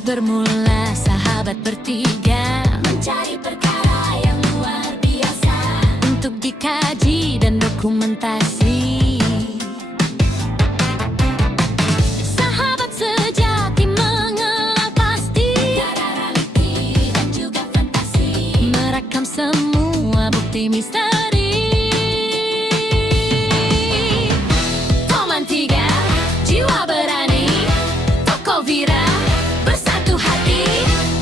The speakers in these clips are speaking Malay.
bermula sahabat bertiga mencari perkara yang luar biasa untuk dikaji dan dokumentasi. Sahabat sejati mengenal pasti tiada realiti dan juga fantasi, merekam semua bukti misteri. Toman 3, jiwa berani, toko Vira bersatu hati,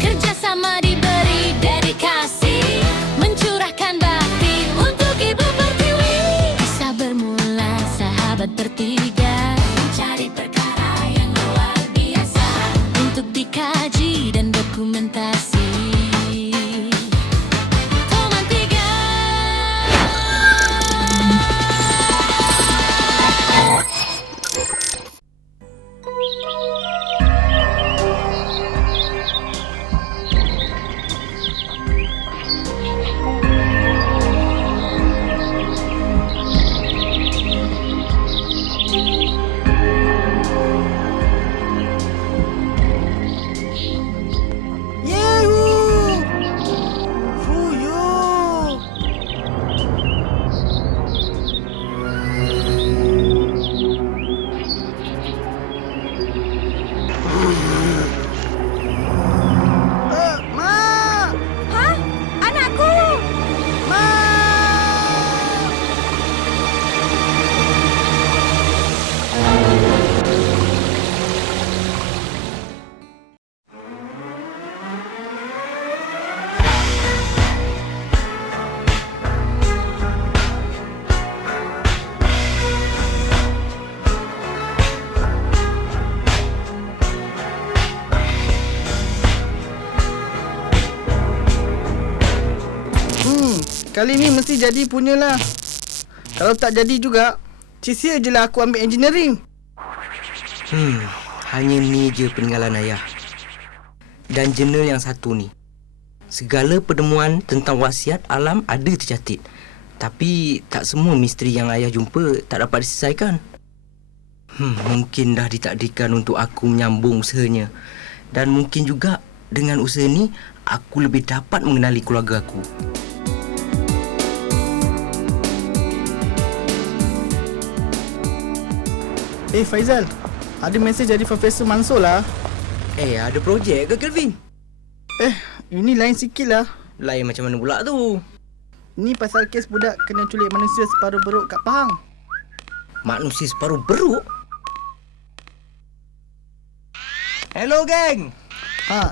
kerjasama diberi dedikasi, mencurahkan bakti untuk Ibu Pertiwi. Kisah bermula sahabat bertiga mencari perkara yang luar biasa untuk dikaji dan dokumentasi. Toman 3. Yehu! Fuyu! Ma! Hah? Anakku! Ma! Kali ni mesti jadi punyalah. Kalau tak jadi juga, sia-sia je lah aku ambil engineering. Hanya ni je peninggalan ayah. Dan jurnal yang satu ni. Segala penemuan tentang wasiat alam ada tercatat. Tapi tak semua misteri yang ayah jumpa tak dapat diselesaikan. Mungkin dah ditakdirkan untuk aku menyambung usahanya. Dan mungkin juga dengan usaha ni, aku lebih dapat mengenali keluarga aku. Faizal, ada mesej dari Profesor Mansur lah. Ada projek ke Kelvin? Ini lain sikit lah. Lain macam mana pula tu? Ni pasal kes budak kena culik manusia separuh beruk kat Pahang. Manusia separuh beruk? Hello, geng!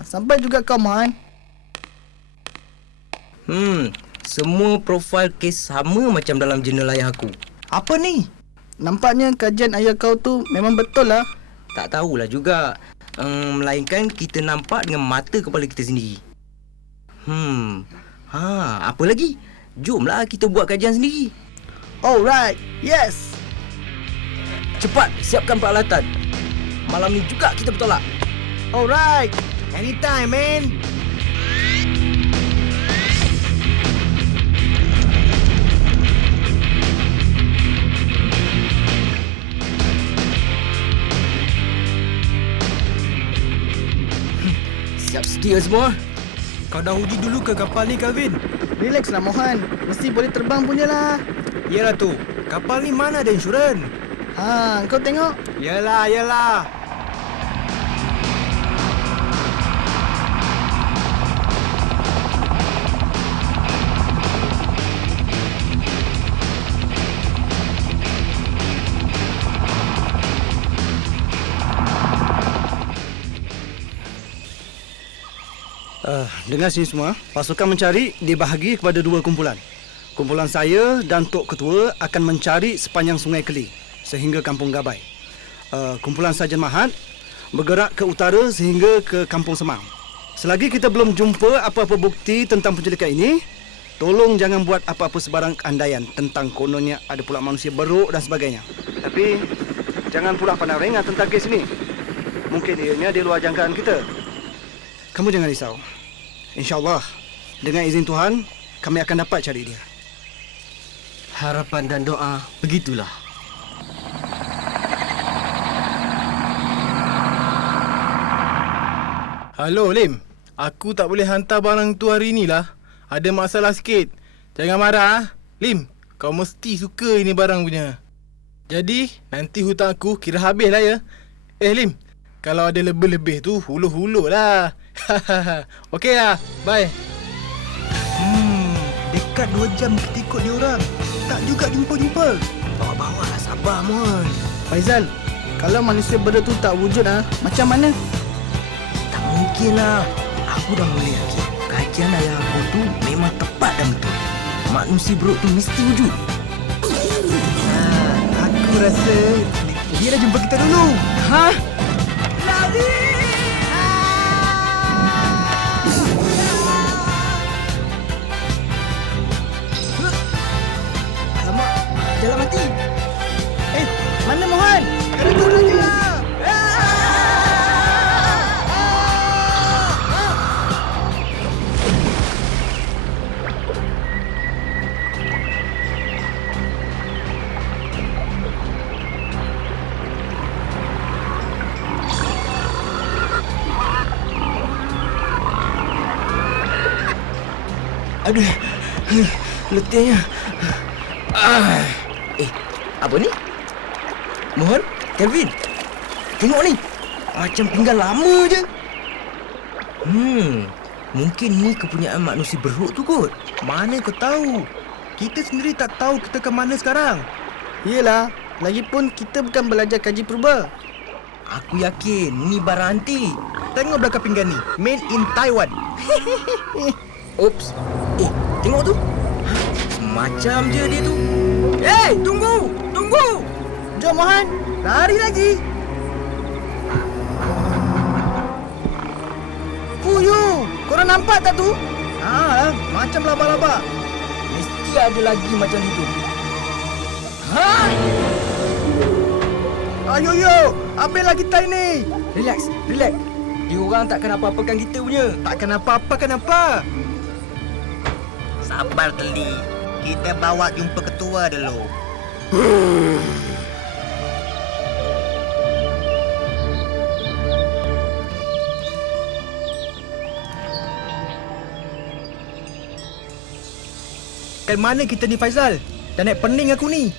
Sampai juga kau, Man. Semua profil kes sama macam dalam jurnal ayah aku. Apa ni? Nampaknya kajian ayah kau tu memang betul lah. Tak tahulah juga. Melainkan kita nampak dengan mata kepala kita sendiri. Apa lagi? Jomlah kita buat kajian sendiri. Alright, yes. Cepat, siapkan peralatan. Malam ni juga kita bertolak. Alright. Anytime, man. Siap sedia semua? Kau dah uji dulu ke kapal ni, Calvin? Relax lah, Mohan. Mesti boleh terbang punya lah. Yelah tu, kapal ni mana ada insurans? Kau tengok. Yelah. Dengar sini semua, pasukan mencari dibahagi kepada dua kumpulan. Kumpulan saya dan Tok Ketua akan mencari sepanjang Sungai Keli sehingga Kampung Gabai. Kumpulan Sarjan Mahat bergerak ke utara sehingga ke Kampung Semang. Selagi kita belum jumpa apa-apa bukti tentang penculikan ini, tolong jangan buat apa-apa sebarang keandaian tentang kononnya ada pula manusia beruk dan sebagainya. Tapi jangan pula pandang ringan tentang kes ini. Mungkin ianya di luar jangkaan kita. Kamu jangan risau. InsyaAllah, dengan izin Tuhan, kami akan dapat cari dia. Harapan dan doa, begitulah. Halo Lim, aku tak boleh hantar barang tu hari ni lah. Ada masalah sikit. Jangan marah ah. Lim, kau mesti suka ini barang punya. Jadi, nanti hutang aku kira habis lah ya. Lim, kalau ada lebih-lebih tu, hulur-hulur lah. Okey lah, bye. Dekat 2 jam kita ikut dia orang. Tak juga jumpa-jumpa. Bawa-bawa lah, sabar Mon. Faizal, kalau manusia benda tu tak wujud macam mana? Tak mungkin lah. Aku dah boleh yakin. Kajian ayah aku tu memang tepat dan betul. Manusia beruk tu mesti wujud. Aku rasa dia dah jumpa kita dulu. Ha? Alamak, jalan mati. Mana Mohan? Kena turun je lah. Aduh, letihnya. Apa ni? Mohon, Kelvin. Tengok ni. Macam tinggal lama je. Mungkin ni kepunyaan manusia beruk tu kot. Mana kau tahu? Kita sendiri tak tahu kita ke mana sekarang. Yelah, lagipun kita bukan belajar kaji purba. Aku yakin ni barang antik. Tengok belakang pinggan ni. Made in Taiwan. Oops. Tengok tu. Semacam je dia tu. Tunggu! Tunggu! Jom Mohan, lari lagi. Fuyu, korang nampak tak tu? Macam laba-laba. Mesti ada lagi macam itu. Ayo, ambillah kita ini. Relax. Dia orang takkan apa-apakan kita punya. Takkan apa-apa, kenapa? Sabar Teli. Kita bawa jumpa ketua dulu. Kat mana kita ni Faizal? Dah naik pening aku ni.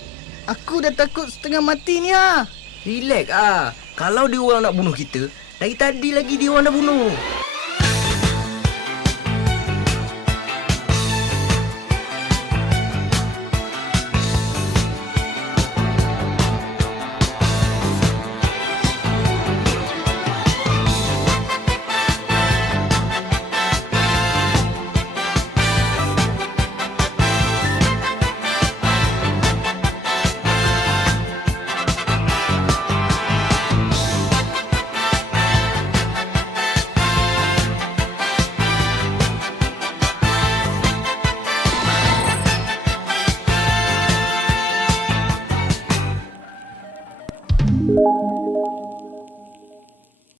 Aku dah takut setengah mati ni ha. Relax ah. Kalau dia orang nak bunuh kita, dari tadi lagi dia orang dah bunuh.